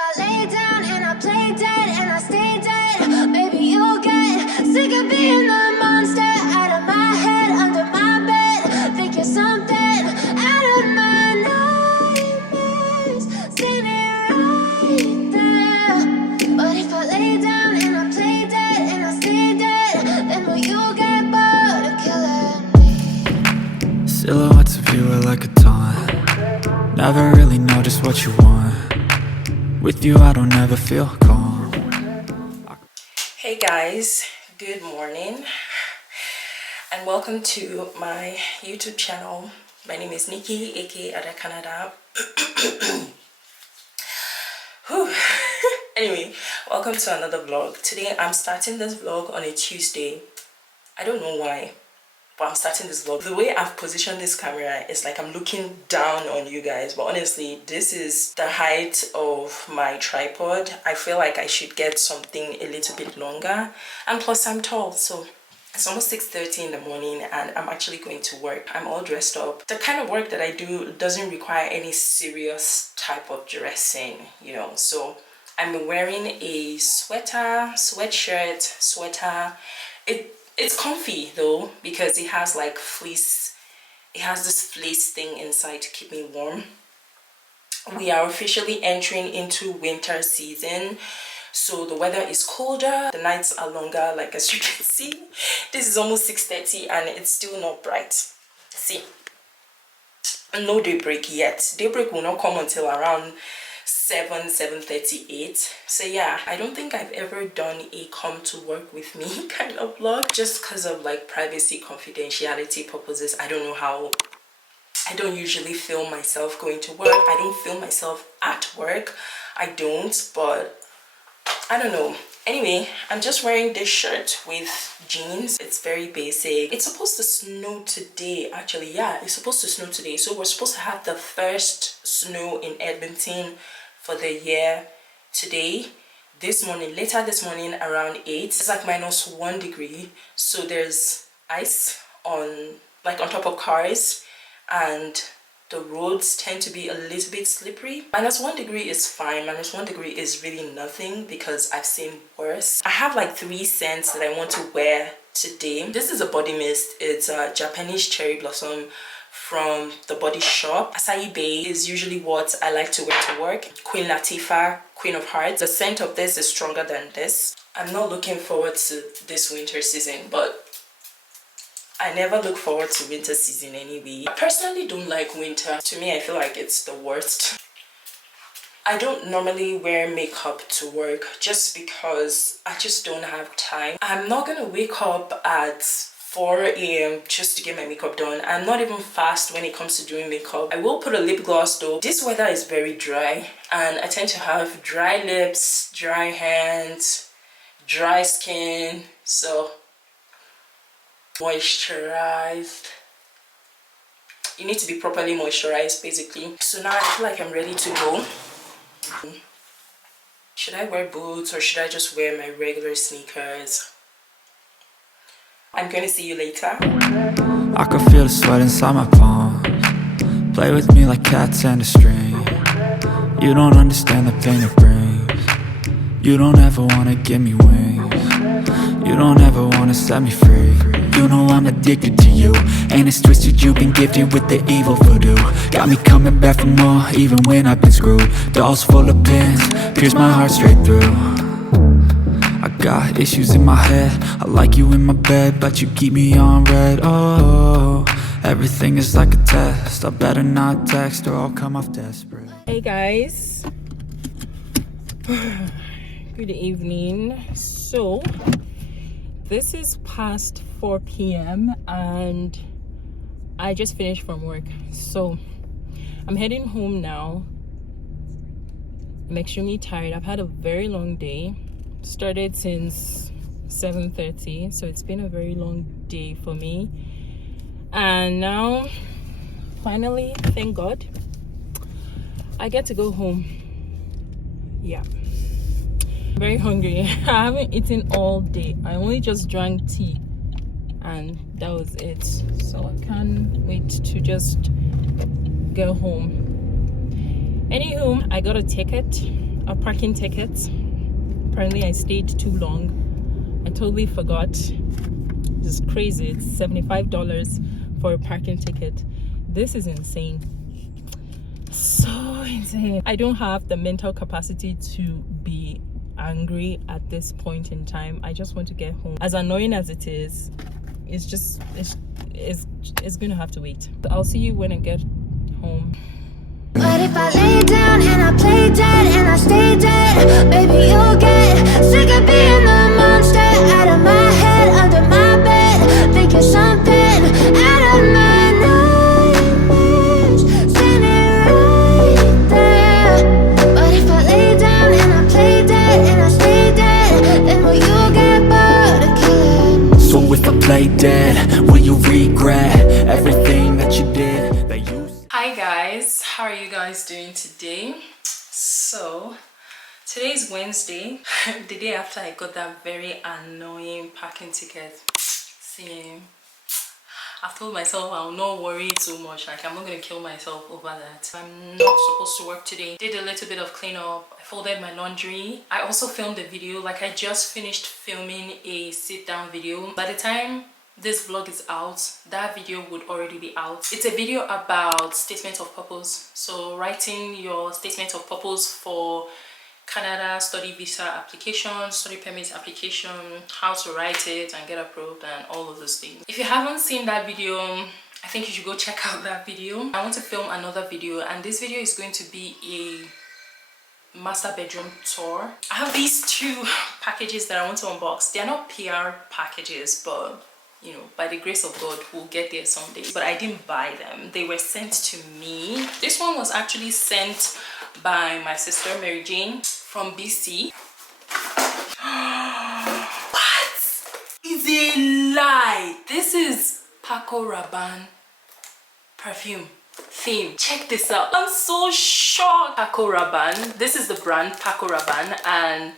I lay down and I play dead and I stay dead, baby, you'll get sick of being the monster out of my head, under my bed. Think you're something out of my nightmares, standing right there. But if I lay down and I play dead and I stay dead, then will you get bored of killing me? Silhouettes of you are like a taunt. Never really know just what you want. With you I don't ever feel calm. Hey guys, good morning and welcome to my YouTube channel. My name is Nikki, aka Ada Canada. Anyway, welcome to another vlog. Today I'm starting this vlog on a Tuesday. I don't know why, but I'm starting this vlog. The way I've positioned this camera is like I'm looking down on you guys, but honestly this is the height of my tripod. I feel like I should get something a little bit longer, and plus I'm tall, so it's almost 6:30 in the morning and I'm actually going to work. I'm all dressed up. The kind of work that I do doesn't require any serious type of dressing, you know, so I'm wearing a sweatshirt. It's comfy though, because it has like fleece. It has this fleece thing inside to keep me warm. We are officially entering into winter season, so the weather is colder, the nights are longer. Like as you can see, this is almost 6:30 and it's still not bright. See, no daybreak yet. Daybreak will not come until around 7:38. So yeah, I don't think I've ever done a come to work with me kind of vlog, just because of like privacy, confidentiality purposes. I don't know how. I don't usually film myself going to work. I don't film myself at work. I don't, but I don't know. Anyway, I'm just wearing this shirt with jeans. It's very basic. It's supposed to snow today, actually. Yeah, it's supposed to snow today. So we're supposed to have the first snow in Edmonton for the year today. This morning, later this morning around 8, it's like -1 degree. So there's ice on top of cars, and the roads tend to be a little bit slippery. -1 degree is fine. -1 degree is really nothing because I've seen worse. I have like 3 scents that I want to wear today. This is a body mist. It's a Japanese cherry blossom from the Body Shop. Acai Bay is usually what I like to wear to work. Queen Latifah, Queen of Hearts. The scent of this is stronger than this. I'm not looking forward to this winter season, but I never look forward to winter season anyway. I personally don't like winter. To me, I feel like it's the worst. I don't normally wear makeup to work just because I just don't have time. I'm not gonna wake up at 4 a.m. just to get my makeup done. I'm not even fast when it comes to doing makeup. I will put a lip gloss though. This weather is very dry and I tend to have dry lips, dry hands, dry skin, so moisturized. You need to be properly moisturized basically. So now I feel like I'm ready to go. Should I wear boots or should I just wear my regular sneakers? I'm gonna see you later. I can feel the sweat inside my palms. Play with me like cats and a string. You don't understand the pain it brings. You don't ever wanna give me wings. You don't ever wanna set me free. You know I'm addicted to you, and it's twisted, you've been gifted with the evil voodoo. Got me coming back for more, even when I've been screwed. Dolls full of pins, pierce my heart straight through. I got issues in my head, I like you in my bed, but you keep me on red. Oh, everything is like a test, I better not text or I'll come off desperate. Hey guys, good evening. So this is past 4 p.m. and I just finished from work, so I'm heading home now. I'm extremely tired. I've had a very long day. Started since 7:30, so it's been a very long day for me, and now finally, thank God, I get to go home. Yeah, I'm very hungry. I haven't eaten all day. I only just drank tea and that was it, so I can't wait to just go home. Anywho, I got a ticket a parking ticket. Apparently I stayed too long. I totally forgot. This is crazy. It's $75 for a parking ticket. This is insane. So insane. I don't have the mental capacity to be angry at this point in time. I just want to get home. As annoying as it is, it's gonna have to wait. I'll see you when I get home. But if I lay down and I play dead and I stay dead, baby, you'll get sick of being the monster out of my head, under my bed, thinking something out of my nightmares, standing right there. But if I lay down and I play dead and I stay dead, then will you get bored of killing? So if I play dead, will you regret everything that you did, that you... Hi guys, how are you guys doing today? So today's Wednesday, the day after I got that very annoying parking ticket. See, I've told myself I'll not worry too much, like I'm not gonna kill myself over that. I'm not supposed to work today. Did a little bit of cleanup, I folded my laundry. I also filmed a video, like I just finished filming a sit down video. By the time this vlog is out, that video would already be out. It's a video about statement of purpose. So writing your statement of purpose for Canada study visa application, study permit application, how to write it and get approved and all of those things. If you haven't seen that video, I think you should go check out that video. I want to film another video, and this video is going to be a master bedroom tour. I have these two packages that I want to unbox. They are not PR packages, but you know, by the grace of God, we'll get there someday. But I didn't buy them. They were sent to me. This one was actually sent by my sister, Mary Jane, from BC. What? Is a lie. This is Paco Rabanne perfume theme. Check this out. I'm so shocked. Paco Rabanne. This is the brand Paco Rabanne and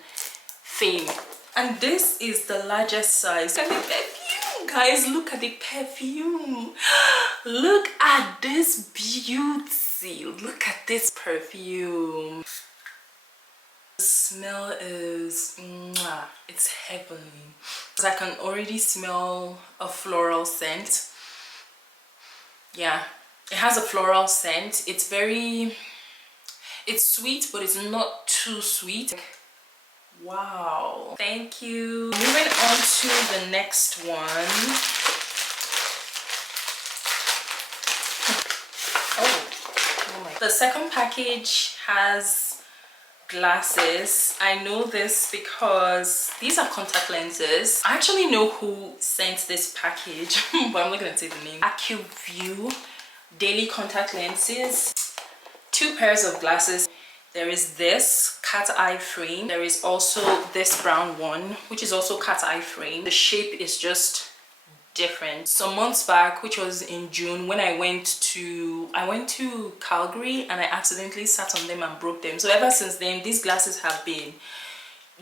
theme. And this is the largest size. And the perfume, guys, look at the perfume. Look at this beauty. Look at this perfume. The smell is, mwah, it's heavenly. I can already smell a floral scent. Yeah, it has a floral scent. It's sweet, but it's not too sweet. Wow, thank you. Moving on to the next one. Oh my. The second package has glasses. I know this because these are contact lenses. I actually know who sent this package, but I'm not gonna say the name. AccuView daily contact lenses. 2 pairs of glasses. There is this cat eye frame. There is also this brown one, which is also cat eye frame. The shape is just different. Some months back, which was in June, when I went to Calgary and I accidentally sat on them and broke them. So ever since then, these glasses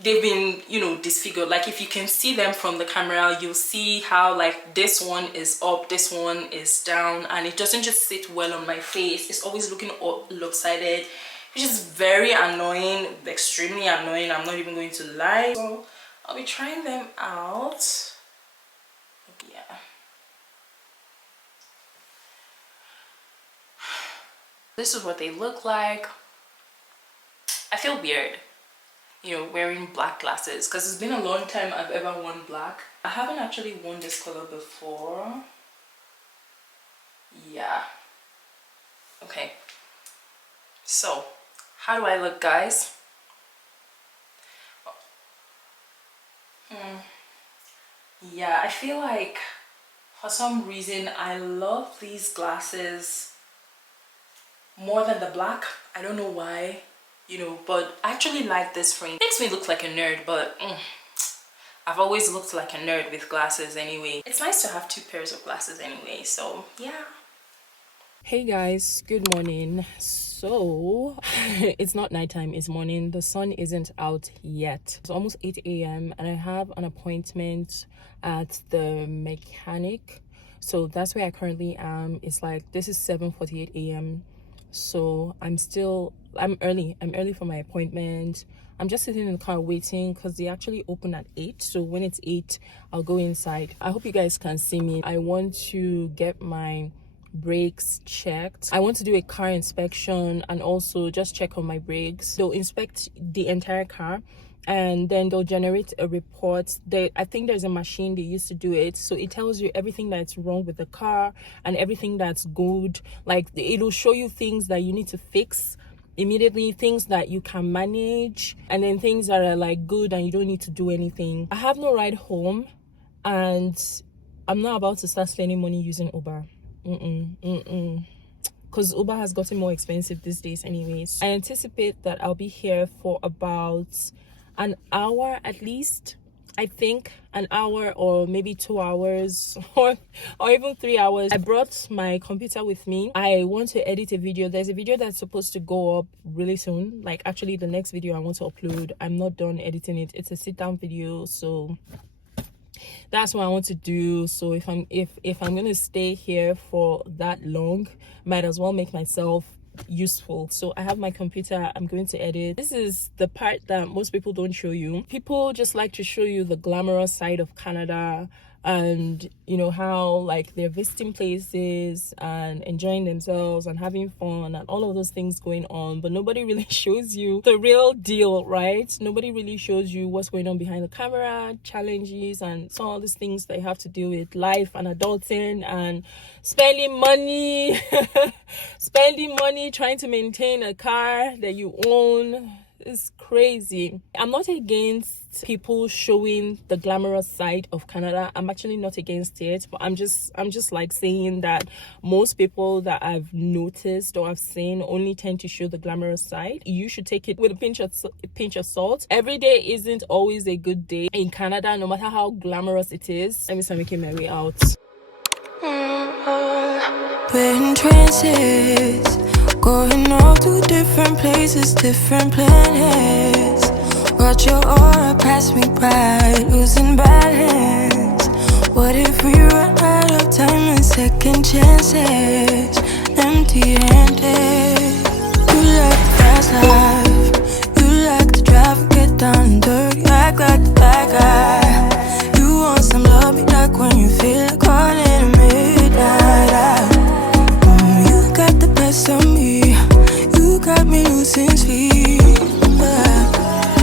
they've been, you know, disfigured. Like if you can see them from the camera, you'll see how like this one is up, this one is down, and it doesn't just sit well on my face. It's always looking lopsided, which is very annoying, extremely annoying. I'm not even going to lie. So I'll be trying them out. Yeah. This is what they look like. I feel weird, you know, wearing black glasses because it's been a long time I've ever worn black. I haven't actually worn this color before. Yeah. Okay. So, how do I look, guys? Yeah, I feel like for some reason I love these glasses more than the black. I don't know why, you know, but I actually like this frame. It makes me look like a nerd, but I've always looked like a nerd with glasses anyway. It's nice to have 2 pairs of glasses anyway, so yeah. Hey guys, good morning. So it's not nighttime, it's morning. The sun isn't out yet. It's almost 8 a.m. and I have an appointment at the mechanic, so that's where I currently am. It's like, this is 7:48 a.m. So I'm early for my appointment. I'm just sitting in the car waiting because they actually open at 8. So when it's 8, I'll go inside. I hope you guys can see me. I want to get my brakes checked. I want to do a car inspection and also just check on my brakes. They'll inspect the entire car and then they'll generate a report. I think there's a machine they used to do it, so it tells you everything that's wrong with the car and everything that's good. Like, it'll show you things that you need to fix immediately, things that you can manage, and then things that are like good and you don't need to do anything. I have no ride home and I'm not about to start spending money using Uber. Because Uber has gotten more expensive these days anyways. I anticipate that I'll be here for about an hour at least. I think an hour or maybe 2 hours or even 3 hours. I brought my computer with me. I want to edit a video. There's a video that's supposed to go up really soon. Like, actually the next video I want to upload, I'm not done editing it. It's a sit down video, so that's what I want to do. So if I'm gonna stay here for that long, might as well make myself useful. So I have my computer, I'm going to edit. This is the part that most people don't show you. People just like to show you the glamorous side of Canada, and you know how like they're visiting places and enjoying themselves and having fun and all of those things going on, but nobody really shows you the real deal, right? Nobody really shows you what's going on behind the camera, challenges and some of these things that you have to deal with, life and adulting and spending money spending money trying to maintain a car that you own. It's crazy. I'm not against people showing the glamorous side of Canada. I'm actually not against it, but I'm just like saying that most people that I've noticed or I've seen only tend to show the glamorous side. You should take it with a pinch of salt. Every day isn't always a good day in Canada, no matter how glamorous it is. Let me start making my way out. We're in trances, going off to different places, different planets. Watch your aura pass me by, losing balance. What if we run out of time and second chances? Empty-handed. You like the fast life, you like to drive and get down and dirty, act like the bad guy. You want some love, me like when you feel like calling at midnight. You got the best of me, you got me losing sleep.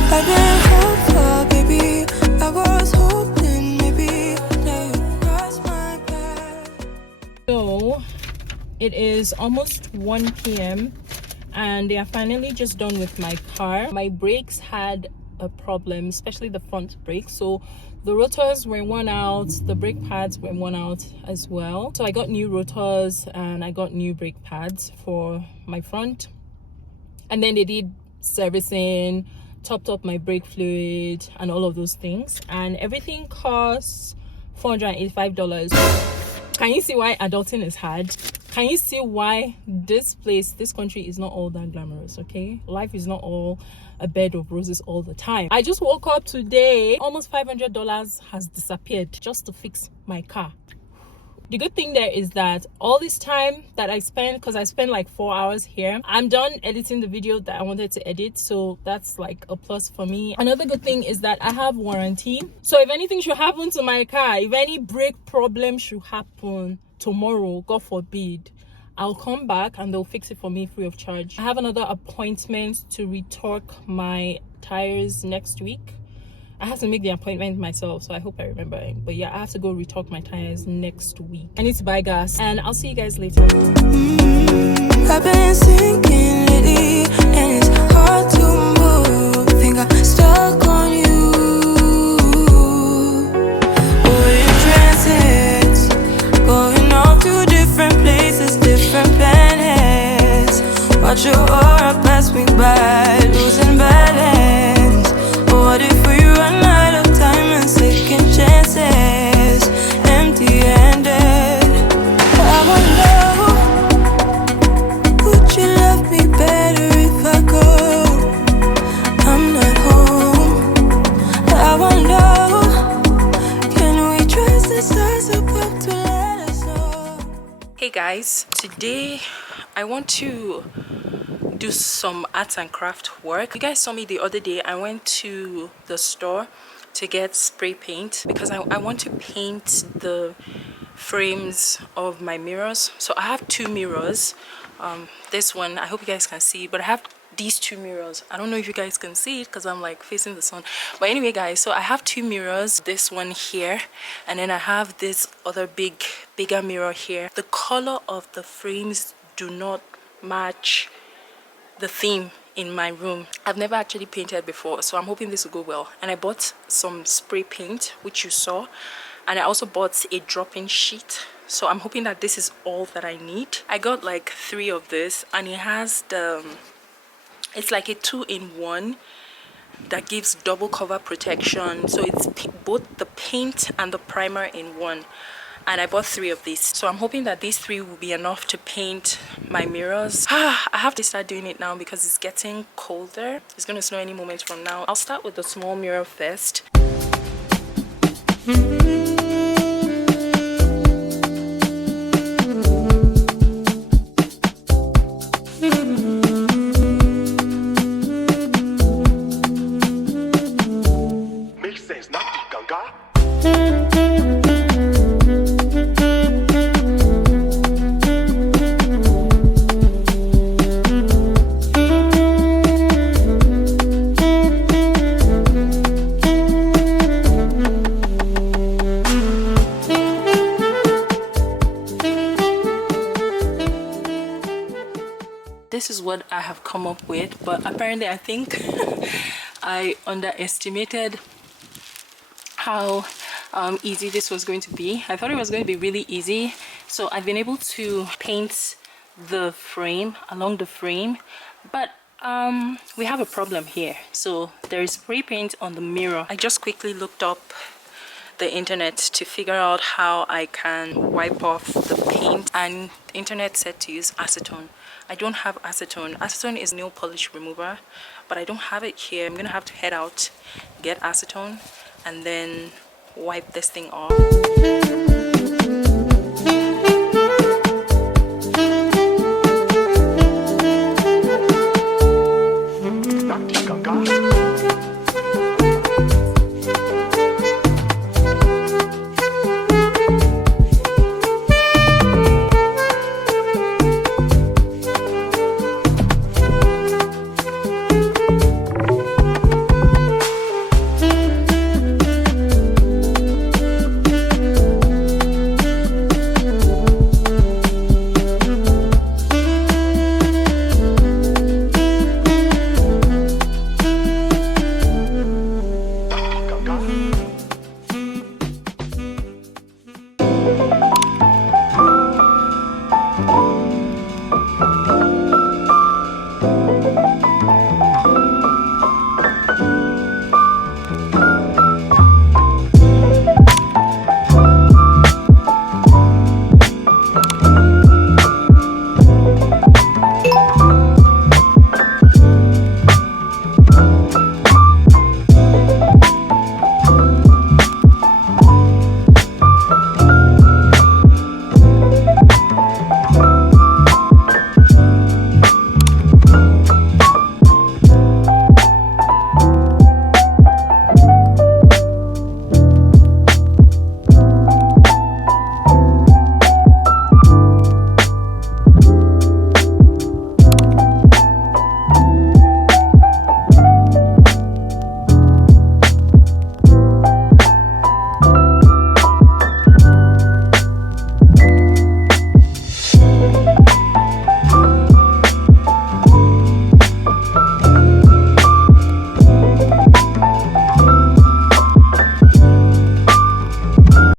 I've been hopeful, baby. I was hoping maybe that you'd cross my path. So it is almost 1 p.m. and they are finally just done with my car. My brakes had a problem, especially the front brakes. So the rotors were worn out, the brake pads were worn out as well. So I got new rotors and I got new brake pads for my front. And then they did servicing, topped up my brake fluid and all of those things. And everything costs $485. Can you see why adulting is hard? Can you see why this country is not all that glamorous, okay? Life is not all a bed of roses all the time. I just woke up today, almost $500 has disappeared just to fix my car. The good thing there is that all this time that I spent, because I spent like 4 hours here, I'm done editing the video that I wanted to edit, so that's like a plus for me. Another good thing is that I have warranty, so if anything should happen to my car, if any brake problem should happen tomorrow, God forbid, I'll come back and they'll fix it for me free of charge. I have another appointment to retorque my tires next week. I have to make the appointment myself, so I hope I remember it. But yeah, I have to go retorque my tires next week. I need to buy gas, and I'll see you guys later. I've been sinking lately, and it's hard to move. Think I'm stuck on you. We're in transits, going off to different places, different planets. Watch your aura pass me by, losing balance. What if we run out of time and second chances? Empty-handed. I wonder, would you love me better if I go? I'm not home. I wonder, can we trust the stars above to let us know? Hey guys, today I want to do some arts and craft work. You guys saw me the other day. I went to the store to get spray paint because I want to paint the frames of my mirrors. So I have two mirrors. This one, I hope you guys can see, but I have these two mirrors. I don't know if you guys can see it because I'm like facing the sun, but anyway guys, so I have two mirrors, this one here, and then I have this other bigger mirror here. The color of the frames do not match the theme in my room. I've never actually painted before, so I'm hoping this will go well. And I bought some spray paint, which you saw, and I also bought a drop-in sheet, so I'm hoping that this is all that I need. I got like 3 of this, and it has it's like a 2-in-1 that gives double cover protection, so it's both the paint and the primer in one. And I bought 3 of these, so I'm hoping that these 3 will be enough to paint my mirrors. I have to start doing it now because it's getting colder. It's gonna snow any moment from now. I'll start with the small mirror first. This is what I have come up with, but apparently I think I underestimated how easy this was going to be. I thought it was going to be really easy. So I've been able to paint the frame, along the frame, but we have a problem here. So there is spray paint on the mirror. I just quickly looked up the internet to figure out how I can wipe off the paint, and the internet said to use acetone. I don't have acetone. Acetone is nail polish remover, but I don't have it here. I'm gonna have to head out, get acetone, and then wipe this thing off.